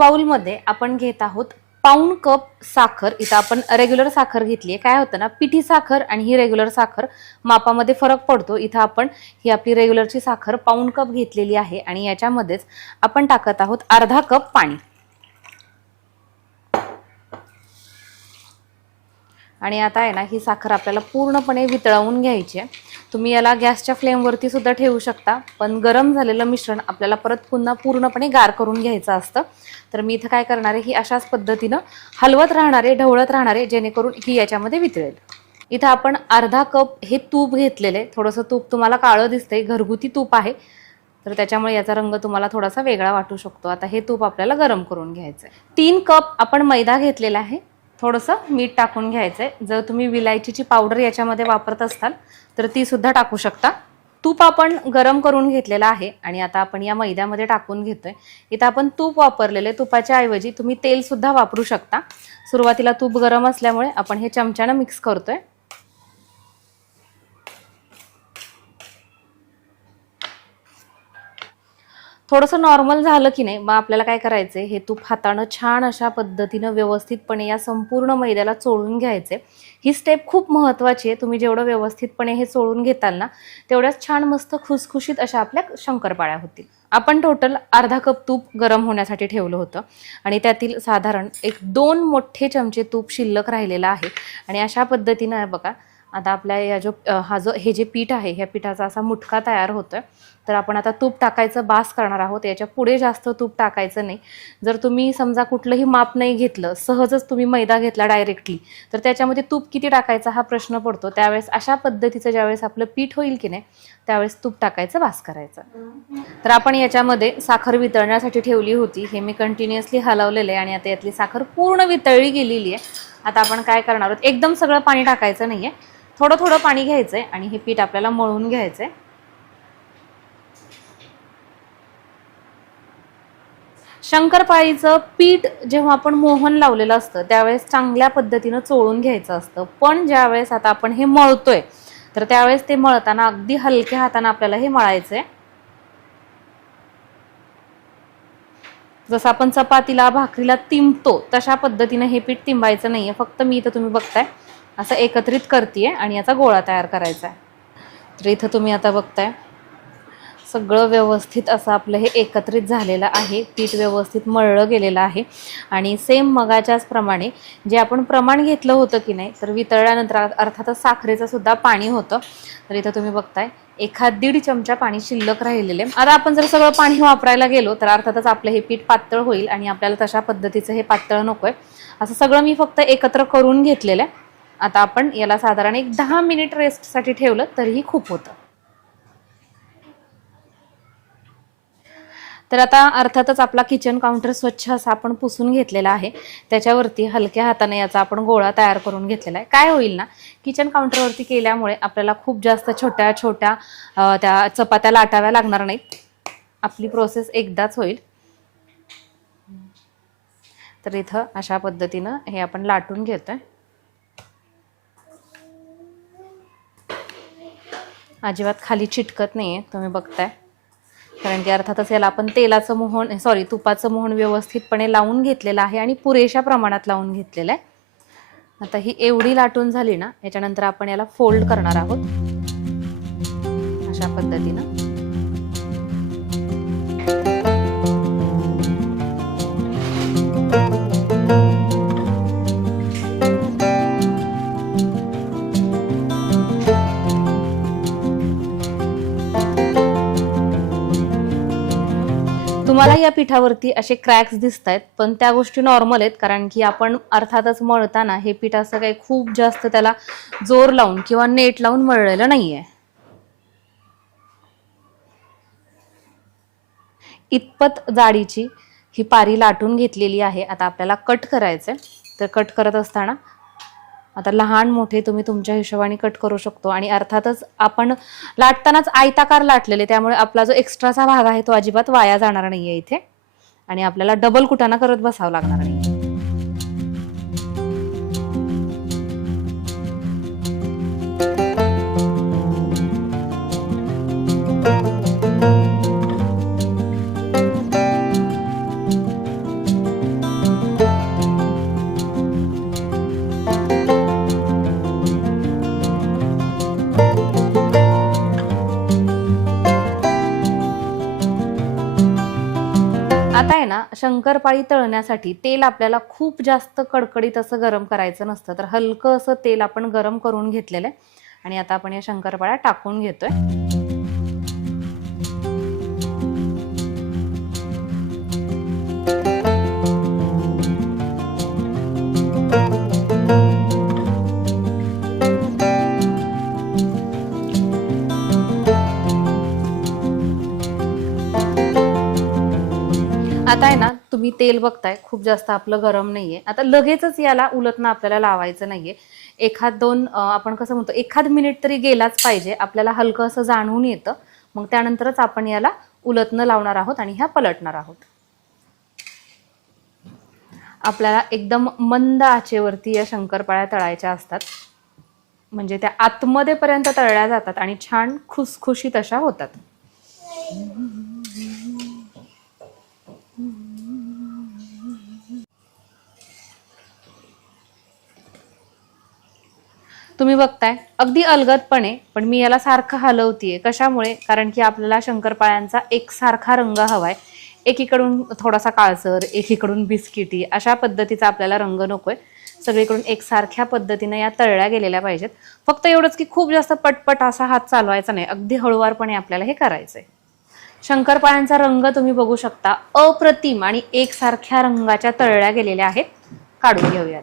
बाउलमध्ये आपण घेत आहोत पाऊण कप साखर. इथं आपण रेग्युलर साखर घेतली आहे. काय होतं ना, पिठी साखर आणि ही रेग्युलर साखर मापामध्ये फरक पडतो. इथं आपण ही आपली रेग्युलरची साखर पाऊण कप घेतलेली आहे आणि याच्यामध्येच आपण टाकत आहोत अर्धा कप पाणी. आणि आता आहे ना, ही साखर आपल्याला पूर्णपणे वितळवून घ्यायची आहे. तुम्ही याला गॅसच्या फ्लेमवरती सुद्धा ठेवू शकता, पण गरम झालेलं मिश्रण आपल्याला परत पुन्हा पूर्णपणे गार करून घ्यायचं असतं. तर मी इथं काय करणार आहे, ही अशाच पद्धतीनं हलवत राहणार आहे, ढवळत राहणार आहे, जेणेकरून ही याच्यामध्ये वितळेल. इथं आपण अर्धा कप हे तूप घेतलेले. थोडंसं तूप तुम्हाला काळं दिसतंय, घरगुती तूप आहे, तर त्याच्यामुळे याचा रंग तुम्हाला थोडासा वेगळा वाटू शकतो. आता हे तूप आपल्याला गरम करून घ्यायचं आहे. 3 कप आपण मैदा घेतलेला आहे. थोडंसं मीठ टाकून घ्यायचंय. जर तुम्ही विलायचीची पावडर याच्यामध्ये वापरत असाल तर ती सुद्धा टाकू शकता. तूप आपण गरम करून घेतलेलं आहे आणि आता आपण या मैद्यामध्ये टाकून घेतोय. इथं आपण तूप वापरलेले, तुपाच्या ऐवजी तुम्ही तेल सुद्धा वापरू शकता. सुरुवातीला तूप गरम असल्यामुळे आपण हे चमच्यानं मिक्स करतोय. थोडंसं नॉर्मल झालं की नाही, मग आपल्याला काय करायचंय, हे तूप हातानं छान अशा पद्धतीनं व्यवस्थितपणे या संपूर्ण मैद्याला चोळून घ्यायचे. ही स्टेप खूप महत्त्वाची आहे. तुम्ही जेवढं व्यवस्थितपणे हे चोळून घेताल ना, तेवढ्याच छान मस्त खुसखुशीत अशा आपल्या शंकरपाळ्या होतील. आपण टोटल अर्धा कप तूप गरम होण्यासाठी ठेवलं होतं आणि त्यातील साधारण 1-2 मोठे चमचे तूप शिल्लक राहिलेलं आहे. आणि अशा पद्धतीनं बघा, आता आपल्या या हे जे पीठ आहे, ह्या पिठाचा असा मुटका तयार होतोय. तर आपण आता तूप टाकायचं बास करणार आहोत. याच्या पुढे जास्त तूप टाकायचं नाही. जर तुम्ही समजा कुठलंही माप नाही घेतलं, सहजच तुम्ही मैदा घेतला डायरेक्टली, तर त्याच्यामध्ये तूप किती टाकायचा हा प्रश्न पडतो. त्यावेळेस अशा पद्धतीचं ज्यावेळेस आपलं पीठ होईल की नाही, त्यावेळेस तूप टाकायचं बास करायचं. तर आपण याच्यामध्ये साखर वितळण्यासाठी ठेवली होती. हे मी कंटिन्युअसली हलवलेलं आहे आणि आता यातली साखर पूर्ण वितळली गेलेली आहे. आता आपण काय करणार आहोत, एकदम सगळं पाणी टाकायचं नाहीये, थोडं थोडं पाणी घ्यायचंय आणि हे पीठ आपल्याला मळून घ्यायचंय. शंकरपाळीचं पीठ जेव्हा आपण मोहन लावलेलं असतं त्यावेळेस चांगल्या पद्धतीनं चोळून घ्यायचं असतं. पण ज्यावेळेस आता आपण हे मळतोय, तर त्यावेळेस ते मळताना अगदी हलक्या हाताने आपल्याला हे मळायचंय. जसं आपण चपातीला भाकरीला तिंबतो तशा पद्धतीने हे पीठ तिंबायचं नाहीये. फक्त मी इथं तुम्ही बघताय असं एकत्रित करतेय आणि याचा गोळा तयार करायचा आहे. तर इथं तुम्ही आता बघताय सगळं व्यवस्थित असं आपलं हे एकत्रित झालेलं आहे. पीठ व्यवस्थित मळलं गेलेलं आहे आणि सेम मगाच्याच प्रमाणे जे आपण प्रमाण घेतलं होतं की नाही, तर वितळल्यानंतर अर्थातच साखरेचं सुद्धा पाणी होतं. तर इथं तुम्ही बघताय 1-1.5 चमचा पाणी शिल्लक राहिलेले. आता आपण जर सगळं पाणी वापरायला गेलो तर अर्थातच आपलं हे पीठ पातळ होईल आणि आपल्याला तशा पद्धतीचं हे पातळ नकोय. असं सगळं मी फक्त एकत्र करून घेतलेलं आहे. आता आपण याला साधारण 10 मिनिट रेस्टसाठी ठेवलं तरीही खूप होतं. तर आता अर्थातच आपला किचन काउंटर स्वच्छ असा आपण पुसून घेतलेला आहे. त्याच्यावरती हलक्या हाताने याचा आपण गोळा तयार करून घेतलेला आहे. काय होईल ना, किचन काउंटरवरती केल्यामुळे आपल्याला खूप जास्त छोट्या छोट्या त्या चपात्या लाटाव्या लागणार नाहीत. आपली प्रोसेस एकदाच होईल. तर इथं अशा पद्धतीनं हे आपण लाटून घेतोय. अजिबात खाली चिटकत नाहीये, तुम्ही बघताय. कारण की अर्थातच याला आपण तुपाचं मोहन व्यवस्थितपणे लावून घेतलेलं आहे आणि पुरेशा प्रमाणात लावून घेतलेलं आहे. आता ही एवढी लाटून झाली ना, याच्यानंतर आपण याला फोल्ड करणार आहोत अशा पद्धतीनं. तुम्हाला या पिठावरती असे क्रॅक्स दिसत आहेत, पण त्या गोष्टी नॉर्मल आहेत. कारण की आपण अर्थातच मळताना हे पीठ असं काही खूप जास्त त्याला जोर लावून किंवा नेट लावून मळलेलं नाहीये. इतपत जाडीची ही पारी लाटून घेतलेली आहे. आता आपल्याला कट करायचंय. तर कट करत असताना आता लहान मोठे तुम्ही तुमच्या हिशोबाने कट करू शकतो. आणि अर्थातच आपण लाटतानाच आयताकार लाटलेले, त्यामुळे आपला जो एक्स्ट्राचा भाग आहे तो अजिबात वाया जाणार नाहीये इथे आणि आपल्याला डबल कुटाणा करत बसावं लागणार नाही. शंकरपाळी तळण्यासाठी तेल आपल्याला खूप जास्त कडकडीत असं गरम करायचं नसतं, तर हलकं असं तेल आपण गरम करून घेतलेलं आहे आणि आता आपण या शंकरपाळ्या टाकून घेतोय. आता आहे ना, तुम्ही तेल बघताय खूप जास्त आपलं गरम नाहीये. आता लगेचच याला उलटणं आपल्याला लावायचं नाहीये. एखाद दोन आपण कसं म्हणतो, एखाद मिनिट तरी गेलाच पाहिजे, आपल्याला हलकं असं जाणवून येतं. मग त्यानंतरच आपण याला उलटणं लावणार आहोत आणि ह्या पलटणार आहोत. आपल्याला एकदम मंद आचेवरती या शंकरपाळ्या तळायच्या असतात, म्हणजे त्या आतमध्ये पर्यंत तळल्या जातात आणि छान खुसखुशीत अशा होतात. तुम्ही बघताय अगदी अलगदपणे, पण मी याला सारखं हलवतीये. कशामुळे? कारण की आपल्याला शंकरपाळ्यांचा एकसारखा रंग हवाय. एकीकडून थोडासा काळसर, एकीकडून बिस्किटी, अशा पद्धतीचा आपल्याला रंग नकोय. सगळीकडून एकसारख्या पद्धतीने या तळल्या गेलेल्या पाहिजेत. फक्त एवढंच की खूप जास्त पटपट असा हात चालवायचा नाही, अगदी हळुवारपणे आपल्याला हे करायचंय. शंकरपाळ्यांचा रंग तुम्ही बघू शकता, अप्रतिम आणि एकसारख्या रंगाच्या तळल्या गेलेल्या आहेत. काढून घेऊयात.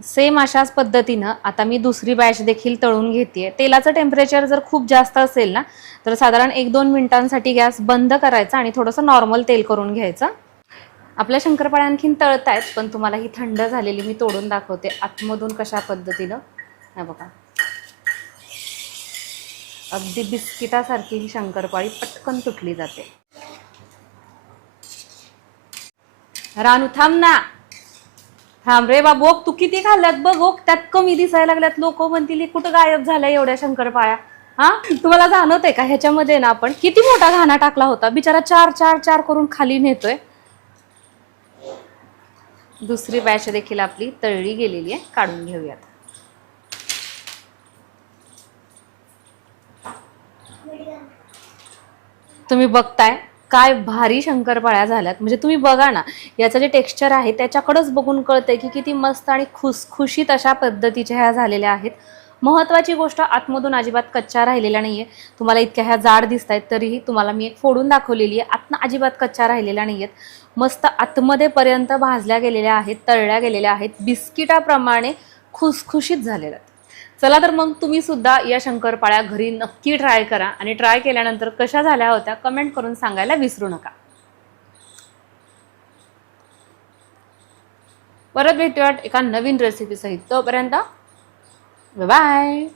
सेम अशाच पद्धतीनं आता मी दुसरी बॅच देखील तळून घेतेय. तेलाचं टेम्परेचर जर खूप जास्त असेल ना, तर साधारण 1-2 मिनिटांसाठी गॅस बंद करायचा आणि थोडंसं नॉर्मल तेल करून घ्यायचं. आपल्या शंकरपाळ्या आणखीन तळतायत, पण तुम्हाला ही थंड झालेली मी तोडून दाखवते आतमधून कशा पद्धतीनं. हे बघा, अगदी बिस्किटासारखी ही शंकरपाळी पटकन तुटली जाते. रानू थांब ना, थांब रे बाबू, तू किती खाल्ल्यात बघ, त्यात कमी दिसायला लागल्यात. लोक म्हणतील कुठं गायब झाल्या एवढ्या शंकरपाळ्या. हा, तुम्हाला जाणवतंय का ह्याच्यामध्ये ना आपण किती मोठा घाणा टाकला होता. बिचारा 4 करून खाली नेतोय. दुसरी बॅच देखील आपली तळली गेलेली आहे, काढून घेऊयात. तुम्ही बघताय काय भारी शंकरपाळ्या झाल्यात. म्हणजे तुम्ही बघा ना, याचं जे टेक्स्चर आहे त्याच्याकडेच बघून कळतंय की किती मस्त आणि खुसखुशीत अशा पद्धतीच्या ह्या झालेल्या आहेत. महत्वाची गोष्ट, आतमधून अजिबात कच्च्या राहिलेल्या नाहीये. तुम्हाला इतक्या ह्या जाड दिसत आहेत, तरीही तुम्हाला मी एक फोडून दाखवलेली आहे. आतनं अजिबात कच्च्या राहिलेल्या नाहीयेत. मस्त आतमध्ये पर्यंत भाजल्या गेलेल्या आहेत, तळल्या गेलेल्या आहेत, बिस्किटाप्रमाणे खुसखुशीत झालेल्या आहेत. चला तर मग तुम्ही सुद्धा या शंकरपाळ्या घरी नक्की ट्राय करा आणि ट्राय केल्यानंतर कशा झाल्या होत्या कमेंट करून सांगायला विसरू नका. परत भेटूयात एका नवीन रेसिपी सहित. तोपर्यंत बाय.